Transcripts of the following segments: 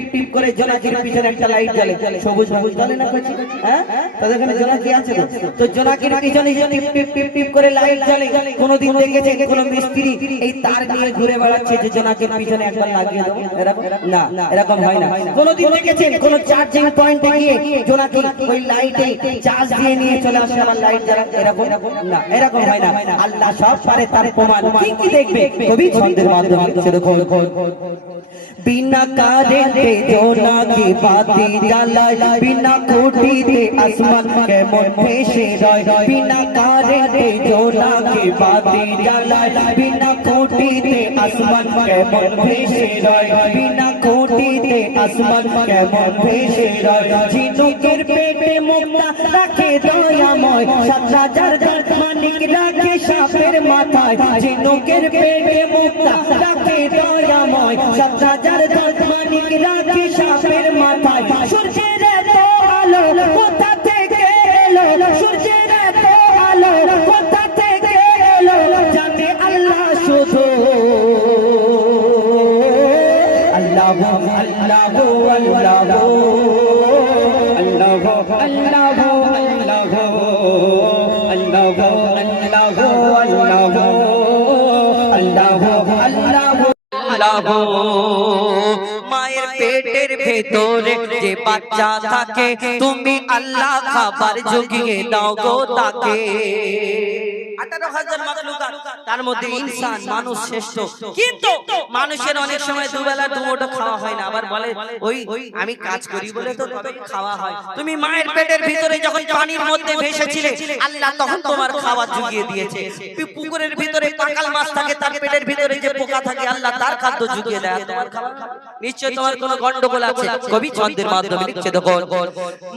টিপ টিপ করে জোনাকির পিছনে একটা লাইট জ্বলে, সবুজ সবুজ জ্বলে না কচি? হ্যাঁ, তাদের এখানে জোনাকি আছে তো জোনাকির পিছনে টিপ টিপ টিপ টিপ করে লাইট জ্বলে। কোনদিন দেখেছেন কোন মিস্ত্রি এই তার নিয়ে ঘুরে বেড়াচ্ছে যে জোনাকির পিছনে একবার লাগিয়ে দেবো? এরকম না, এরকম হয় না। কোনদিন দেখেছেন কোন চার্জিং পয়েন্টে গিয়ে জোনাকি ওই লাইটে চার্জ দিয়ে নিয়ে চলে আসে আবার লাইট জ্বালা? এরকম না, এরকম হয় না। আল্লাহ সব পারে, তার প্রমাণ কি কি দেখবে কবি ছন্দের মাধ্যমে সেরকম। बिना कारेंटे जोनाकी बाती জ্বালায়, बिना कोटिते आसमान के मধ্যে সে রয়। बिना कारेंटे जोनाकी बाती জ্বালায়, बिना कोटिते आसमान के मধ্যে সে রয়। बिना कोटिते आसमान के मধ্যে সে রয়। ঝিনুকের পেটে মুক্তা রাখে দয়াময়, ৭০০০ দাঁত মানিক রাখে সাপের মাথায়। ঝিনুকের পেটে মুক্তা রাখে দয়াময়, ৭০০০ দাঁত মানিক রাখে সাপের মাথায়। সূর্যের এত আলো কোথা থেকে এলো? সূর্যের এত আলো কোথা থেকে এলো? জানে আল্লাহ শুধু। আল্লাহ আল্লাহ আল্লাহ মায়ের পেটের ভেতরে যে বাচ্চা থাকে তুমি আল্লাহ খাবার জুগিয়ে দাও গো তাকে। 18,000 মাখলুকাত, তার মধ্যে ইনসান মানুষ শ্রেষ্ঠ। কিন্তু মানুষের অনেক সময় দুবেলা দুমুঠো খাওয়া হয় না, আবার বলে ওই আমি কাজ করি বলে তো খাওয়া হয়। তুমি মায়ের পেটের ভিতরে যখন পানির মধ্যে ভেসেছিলে আল্লাহ তখন তোমার খাবার জুগিয়ে দিয়েছে। পুকুরের ভিতরে পাকাল মাছ থাকে, তার পেটের ভিতরে যে পোকা থাকে আল্লাহ তার খাদ্য জুগিয়ে দেয় তোমার খাবার। নিশ্চয় তোমার কোনো গন্ডগোল আছে। কবি ছন্দের মাধ্যমে লিখছে দেখো,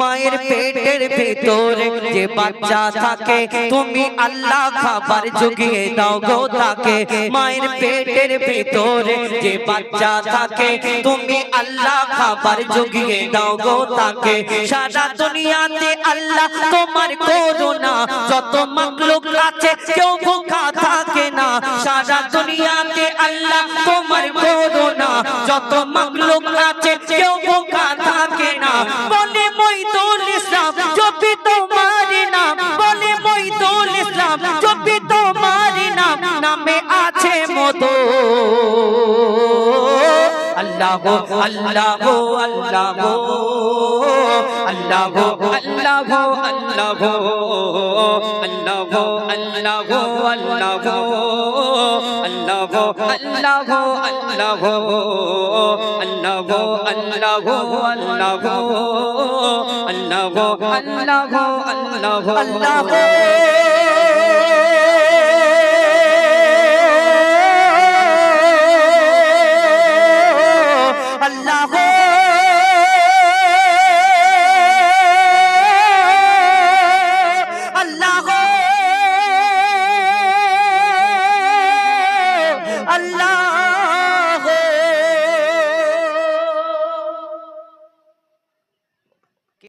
মায়ের পেটের ভিতরে যে বাচ্চা থাকে তুমি আল্লাহ খাবার জুগিয়ে দাও গো তাকে। মায়ের পেটের ভিতরে যে বাচ্চা থাকে তুমি আল্লাহ খাবার জুগিয়ে দাও গো তাকে। সারা দুনিয়াতে আল্লাহ তোমার করুণা, যত মাখলুক আছে কেউ ভুখা থাকে না। সারা দুনিয়াতে আল্লাহ তোমার করুণা, যত মাখলুক আছে কেউ ভুখা থাকে না। বলে মঈদুল ইসলাম জপি তোমার নাম, বলে মঈদুল ইসলাম জপি তোমার নাম, নামে আছে মধু। আল্লাহ আল্লাহ আল্লাহ আল্লাহ আল্লাহ আল্লাহ আল্লাহ আল্লাহ আল্লাহ আল্লাহ আল্লাহ আল্লাহ আল্লাহ আল্লাহ আল্লাহ আল্লাহ আল্লাহ আল্লাহ।